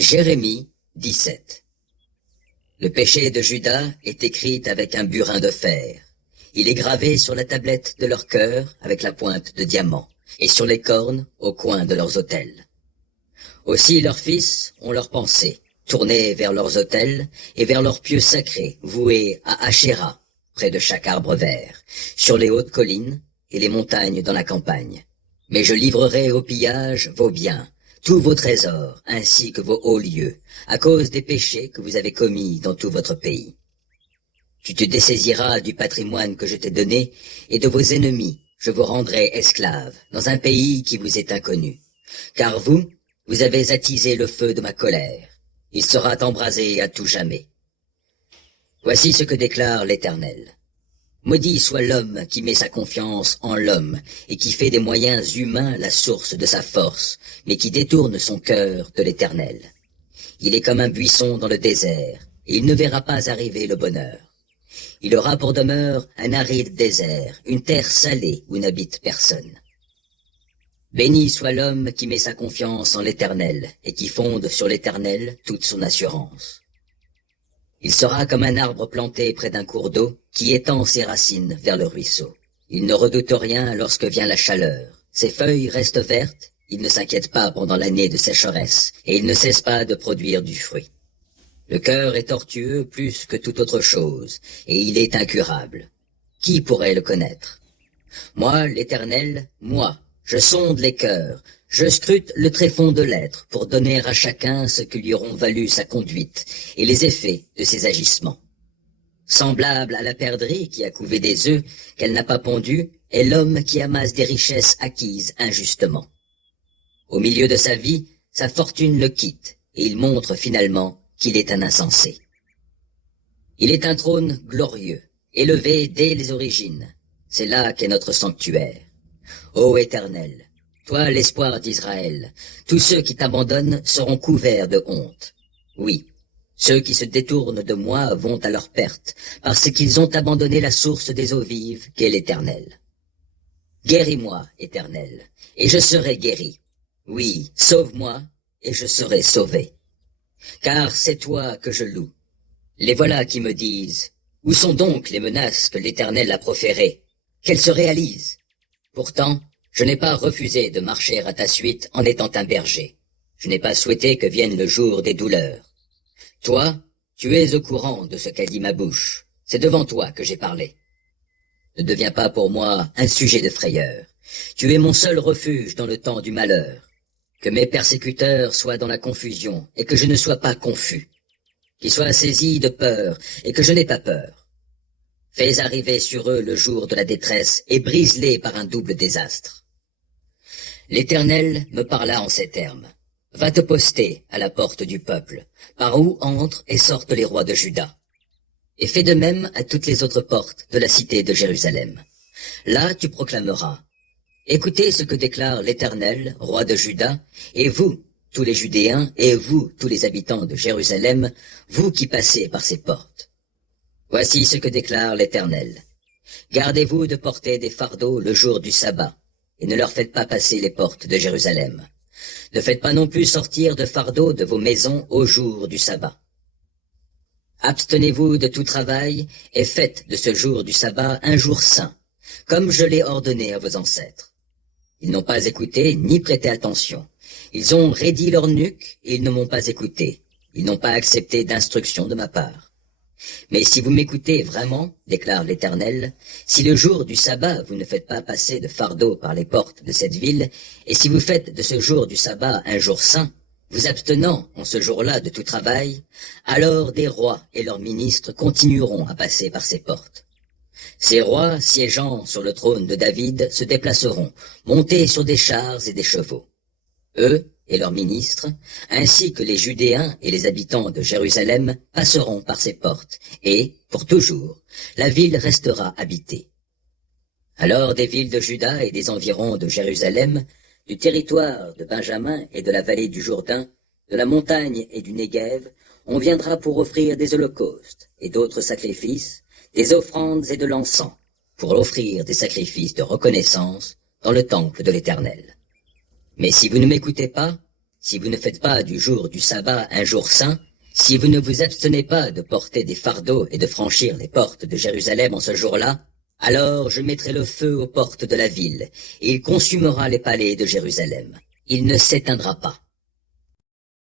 Jérémie 17. Le péché de Juda est écrit avec un burin de fer. Il est gravé sur la tablette de leur cœur avec la pointe de diamant, et sur les cornes au coin de leurs autels. Aussi leurs fils ont leurs pensées, tournées vers leurs autels et vers leurs pieux sacrés, voués à Ashéra, près de chaque arbre vert, sur les hautes collines et les montagnes dans la campagne. Mais je livrerai au pillage vos biens, tous vos trésors, ainsi que vos hauts lieux, à cause des péchés que vous avez commis dans tout votre pays. Tu te dessaisiras du patrimoine que je t'ai donné, et de vos ennemis je vous rendrai esclaves, dans un pays qui vous est inconnu. Car vous avez attisé le feu de ma colère. Il sera embrasé à tout jamais. Voici ce que déclare l'Éternel. Maudit soit l'homme qui met sa confiance en l'homme et qui fait des moyens humains la source de sa force, mais qui détourne son cœur de l'Éternel. Il est comme un buisson dans le désert, et il ne verra pas arriver le bonheur. Il aura pour demeure un aride désert, une terre salée où n'habite personne. Béni soit l'homme qui met sa confiance en l'Éternel et qui fonde sur l'Éternel toute son assurance. Il sera comme un arbre planté près d'un cours d'eau qui étend ses racines vers le ruisseau. Il ne redoute rien lorsque vient la chaleur. Ses feuilles restent vertes, il ne s'inquiète pas pendant l'année de sécheresse, et il ne cesse pas de produire du fruit. Le cœur est tortueux plus que toute autre chose, et il est incurable. Qui pourrait le connaître? Moi, l'Éternel, moi, je sonde les cœurs, je scrute le tréfonds de l'être pour donner à chacun ce que lui auront valu sa conduite et les effets de ses agissements. Semblable à la perdrix qui a couvé des œufs qu'elle n'a pas pondus est l'homme qui amasse des richesses acquises injustement. Au milieu de sa vie, sa fortune le quitte et il montre finalement qu'il est un insensé. Il est un trône glorieux, élevé dès les origines. C'est là qu'est notre sanctuaire. Ô Éternel, toi l'espoir d'Israël, tous ceux qui t'abandonnent seront couverts de honte. Oui, ceux qui se détournent de moi vont à leur perte, parce qu'ils ont abandonné la source des eaux vives qu'est l'Éternel. Guéris-moi, Éternel, et je serai guéri. Oui, sauve-moi, et je serai sauvé. Car c'est toi que je loue. Les voilà qui me disent, où sont donc les menaces que l'Éternel a proférées? Qu'elles se réalisent. Pourtant, je n'ai pas refusé de marcher à ta suite en étant un berger. Je n'ai pas souhaité que vienne le jour des douleurs. Toi, tu es au courant de ce qu'a dit ma bouche. C'est devant toi que j'ai parlé. Ne deviens pas pour moi un sujet de frayeur. Tu es mon seul refuge dans le temps du malheur. Que mes persécuteurs soient dans la confusion et que je ne sois pas confus. Qu'ils soient saisis de peur et que je n'ai pas peur. Fais arriver sur eux le jour de la détresse et brise-les par un double désastre. L'Éternel me parla en ces termes. Va te poster à la porte du peuple, par où entrent et sortent les rois de Juda. Et fais de même à toutes les autres portes de la cité de Jérusalem. Là tu proclameras. Écoutez ce que déclare l'Éternel, roi de Juda, et vous, tous les Judéens, et vous, tous les habitants de Jérusalem, vous qui passez par ces portes. Voici ce que déclare l'Éternel. Gardez-vous de porter des fardeaux le jour du sabbat, et ne leur faites pas passer les portes de Jérusalem. Ne faites pas non plus sortir de fardeaux de vos maisons au jour du sabbat. Abstenez-vous de tout travail, et faites de ce jour du sabbat un jour saint, comme je l'ai ordonné à vos ancêtres. Ils n'ont pas écouté ni prêté attention. Ils ont raidi leur nuque, et ils ne m'ont pas écouté. Ils n'ont pas accepté d'instruction de ma part. Mais si vous m'écoutez vraiment, déclare l'Éternel, si le jour du sabbat vous ne faites pas passer de fardeau par les portes de cette ville, et si vous faites de ce jour du sabbat un jour saint, vous abstenant en ce jour-là de tout travail, alors des rois et leurs ministres continueront à passer par ces portes. Ces rois, siégeant sur le trône de David, se déplaceront, montés sur des chars et des chevaux. Eux et leurs ministres, ainsi que les Judéens et les habitants de Jérusalem, passeront par ces portes, et, pour toujours, la ville restera habitée. Alors des villes de Juda et des environs de Jérusalem, du territoire de Benjamin et de la vallée du Jourdain, de la montagne et du Néguev, on viendra pour offrir des holocaustes et d'autres sacrifices, des offrandes et de l'encens, pour offrir des sacrifices de reconnaissance dans le temple de l'Éternel. Mais si vous ne m'écoutez pas, si vous ne faites pas du jour du sabbat un jour saint, si vous ne vous abstenez pas de porter des fardeaux et de franchir les portes de Jérusalem en ce jour-là, alors je mettrai le feu aux portes de la ville, et il consumera les palais de Jérusalem. Il ne s'éteindra pas.